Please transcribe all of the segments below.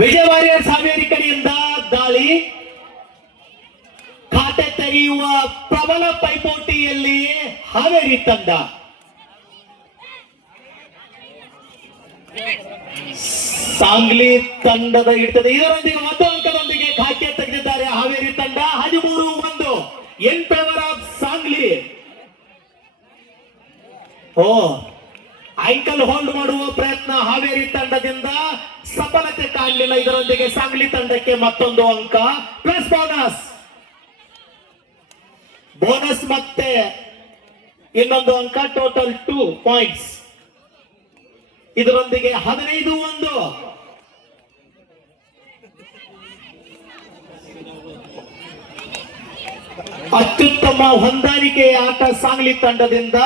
ವಿಜಯ warriors Haveri ಕಡೆಯಿಂದ ದಾಳಿ. ಖಾತೆ ತೆರೆಯುವ ಪ್ರಬಲ ಪೈಪೋಟಿಯಲ್ಲಿ ಹಾವೇರಿ ತಂಡ. ಸಾಂಗ್ಲಿ ತಂಡದ ಇರ್ತದೆ. ಇದರೊಂದಿಗೆ ಒಂದು ಅಂಕದೊಂದಿಗೆ ಖಾತೆ ತೆಗೆದಿದ್ದಾರೆ ಹಾವೇರಿ ತಂಡ. 13-1 ಇನ್ ಫೇವರ್ ಆಫ್ ಸಾಂಗ್ಲಿ. ಐಕಲ್ ಹೋಲ್ಡ್ ಮಾಡುವ ಪ್ರಯತ್ನ ಹಾವೇರಿ ತಂಡದಿಂದ ಸಫಲತೆ ಕಾಣಲಿಲ್ಲ. ಇದರೊಂದಿಗೆ ಸಾಂಗ್ಲಿ ತಂಡಕ್ಕೆ ಮತ್ತೊಂದು ಅಂಕ ಪ್ಲಸ್ ಬೋನಸ್ ಮತ್ತೆ ಇನ್ನೊಂದು ಅಂಕ. Total 2 points. ಇದರೊಂದಿಗೆ 15-1 ಅತ್ಯುತ್ತಮ ಹೊಂದಾಣಿಕೆಯ ಆಟ ಸಾಂಗ್ಲಿ ತಂಡದಿಂದ.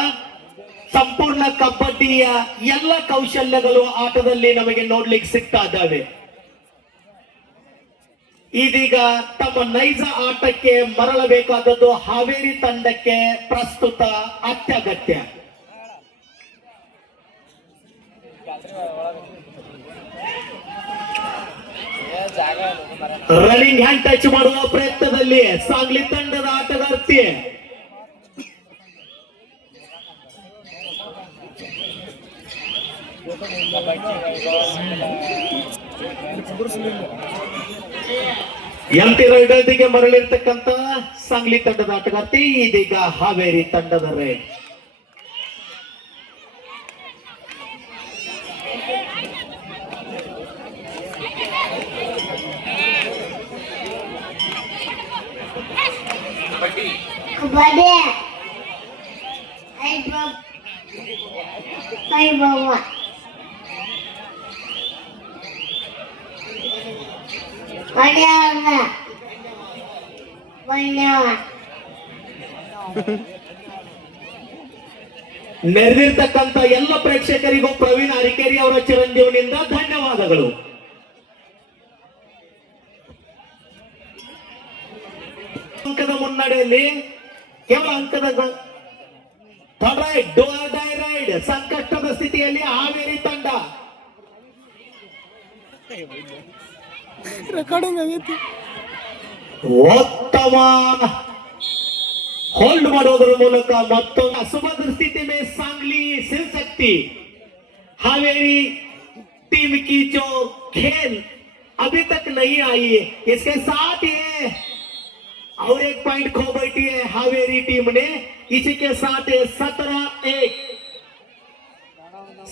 ಸಂಪೂರ್ಣ ಕಬಡ್ಡಿಯ ಎಲ್ಲ ಕೌಶಲ್ಯಗಳು ಆಟದಲ್ಲಿ ನಮಗೆ ನೋಡ್ಲಿಕ್ಕೆ ಸಿಗ್ತಾ ಇದ್ದಾವೆ. ಇದೀಗ ತಮ್ಮ ನೈಜ ಆಟಕ್ಕೆ ಮರಳಬೇಕಾದದ್ದು ಹಾವೇರಿ ತಂಡಕ್ಕೆ ಪ್ರಸ್ತುತ ಅತ್ಯಗತ್ಯ. ರನ್ನಿಂಗ್ ಹ್ಯಾಂಡ್ ಟಚ್ ಮಾಡುವ ಪ್ರಯತ್ನದಲ್ಲಿ ಸಾಂಗ್ಲಿ ತಂಡದ ಆಟಗಾರ್ತಿ. ಎಂಟಿ ರೈಡರ್ಗೆ ಮರಳಿರ್ತಕ್ಕಂಥ ಸಾಂಗ್ಲಿ ತಂಡದ ಆಟಗಾರ್ತಿ. ಇದೀಗ ಹಾವೇರಿ ತಂಡದ ರೇಡ್. ನೆರೆದಿರ್ತಕ್ಕಂಥ ಎಲ್ಲ ಪ್ರೇಕ್ಷಕರಿಗೂ ಪ್ರವೀಣ್ ಅರಿಕೇರಿ ಅವರ ಚಿರಂಜೀವನಿಂದ ಧನ್ಯವಾದಗಳು. ಅಂಕದ ಮುನ್ನಡೆಯಲ್ಲಿ ಕೇವಲ ಅಂಕದ ರೈಡ್. ಸಂಕಷ್ಟದ ಸ್ಥಿತಿಯಲ್ಲಿ ಹಾವೇರಿ ತಂಡ. ಉತ್ತಮ ಹೋಲ್ಡ್ ಮಾಡೋದ್ರ ಮೂಲಕ ಮತ್ತೊಂದು ಸುಭದ್ರ ಸ್ಥಿತಿ में सांगली शिवशक्ति हावेरी टीम की जो खेल अभी तक नहीं आई है, इसके साथ ये और एक पॉइंट खो बैठी है हावेरी टीम ने. इसी के साथ 17-1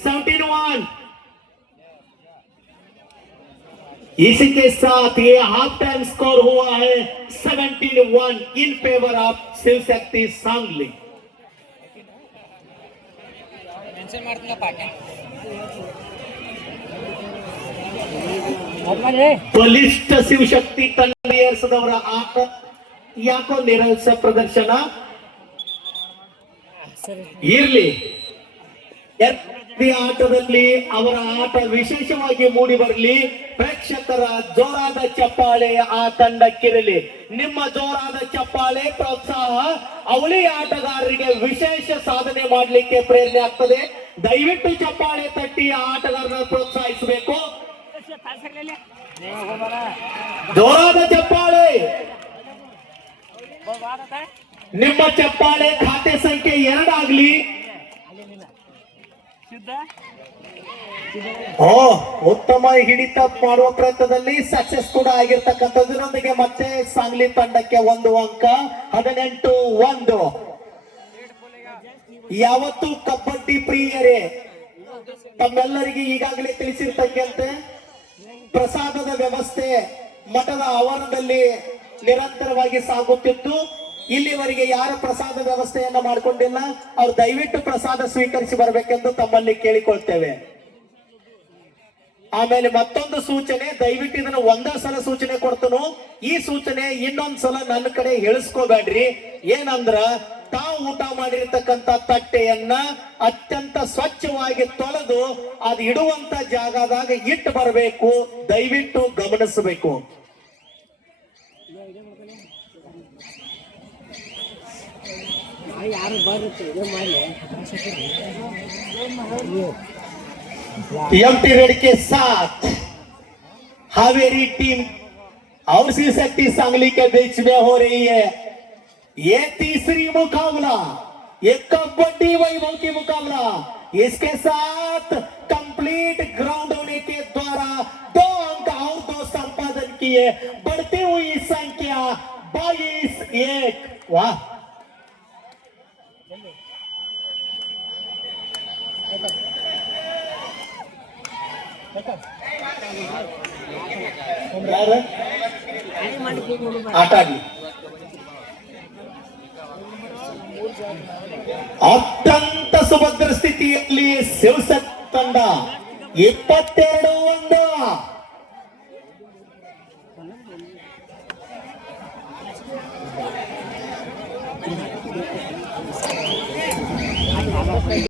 17-1. इसी के साथ ये हाफ टाइम स्कोर हुआ है 17-1 in favour of Shivshakti Sangli. बलिष्ठ शिवशक्ति ತಂಡದವರ ಆಟ ಯಾಕೋ ನಿರಾಶ ಪ್ರದರ್ಶನ ಇರ್ಲಿ. ಆಟದಲ್ಲಿ ಅವರ ಆಟ ವಿಶೇಷವಾಗಿ ಮೂಡಿ ಬರಲಿ. ಪ್ರೇಕ್ಷಕರ ಜೋರಾದ ಚಪ್ಪಾಳೆ ಆ ತಂಡಕ್ಕಿರಲಿ. ನಿಮ್ಮ ಜೋರಾದ ಚಪ್ಪಾಳೆ ಪ್ರೋತ್ಸಾಹ ಅವಳಿ ಆಟಗಾರರಿಗೆ ವಿಶೇಷ ಸಾಧನೆ ಮಾಡಲಿಕ್ಕೆ ಪ್ರೇರಣೆ ಆಗ್ತದೆ. ದಯವಿಟ್ಟು ಚಪ್ಪಾಳೆ ತಟ್ಟಿ ಆಟಗಾರರ ಪ್ರೋತ್ಸಾಹಿಸಬೇಕು. ಜೋರಾದ ಚಪ್ಪಾಳೆ. ನಿಮ್ಮ ಚಪ್ಪಾಳೆ ಖಾತೆ ಸಂಖ್ಯೆ 2 ಆಗಲಿ. ಉತ್ತಮ ಹಿಡಿತ ಮಾಡುವ ಪ್ರಯತ್ನದಲ್ಲಿ ಸಕ್ಸಸ್ ಕೂಡ ಆಗಿರ್ತಕ್ಕಂಥದ್ರೊಂದಿಗೆ ಮತ್ತೆ ಸಾಂಗ್ಲಿ ತಂಡಕ್ಕೆ 1 ಅಂಕ. 18-1. ಯಾವತ್ತು ಕಬಡ್ಡಿ ಪ್ರಿಯರೇ ತಮ್ಮೆಲ್ಲರಿಗೆ ಈಗಾಗಲೇ ತಿಳಿಸಿರ್ತಕ್ಕಂತೆ ಪ್ರಸಾದದ ವ್ಯವಸ್ಥೆ ಮಠದ ಆವರಣದಲ್ಲಿ ನಿರಂತರವಾಗಿ ಸಾಗುತ್ತಿತ್ತು. ಇಲ್ಲಿವರೆಗೆ ಯಾರು ಪ್ರಸಾದ ವ್ಯವಸ್ಥೆಯನ್ನ ಮಾಡಿಕೊಂಡಿಲ್ಲ ಅವ್ರು ದಯವಿಟ್ಟು ಪ್ರಸಾದ ಸ್ವೀಕರಿಸಿ ಬರಬೇಕೆಂದು ತಮ್ಮಲ್ಲಿ ಕೇಳಿಕೊಳ್ತೇವೆ. ಆಮೇಲೆ ಮತ್ತೊಂದು ಸೂಚನೆ, ದಯವಿಟ್ಟು ಇದನ್ನ ಒಂದೇ ಸಲ ಸೂಚನೆ ಕೊಡ್ತನು. ಈ ಸೂಚನೆ ಇನ್ನೊಂದ್ಸಲ ನನ್ನ ಕಡೆ ಹೇಳಿಸ್ಕೋಬೇಡ್ರಿ. ಏನಂದ್ರ ತಾವು ಊಟ ಮಾಡಿರ್ತಕ್ಕಂಥ ತಟ್ಟೆಯನ್ನ ಅತ್ಯಂತ ಸ್ವಚ್ಛವಾಗಿ ತೊಳೆದು ಅದು ಇಡುವಂತ ಜಾಗದಾಗ ಇಟ್ಟು ಬರಬೇಕು. ದಯವಿಟ್ಟು ಗಮನಿಸಬೇಕು. एमटी रेड के साथ हावेरी टीम और शिव शक्ति सांगली के बीच में हो रही है ये तीसरी मुकाबला, ये कबड्डी वैभव की मुकाबला। इसके साथ कंप्लीट ग्राउंड होने के द्वारा 2 अंक और 2 संपादन किए, बढ़ती हुई संख्या 22-1। वाह, आठ आली ಅತ್ಯಂತ ಸುಭದ್ರ ಸ್ಥಿತಿಯಲ್ಲಿ ಶಿವಸತ್ ತಂಡ 22-1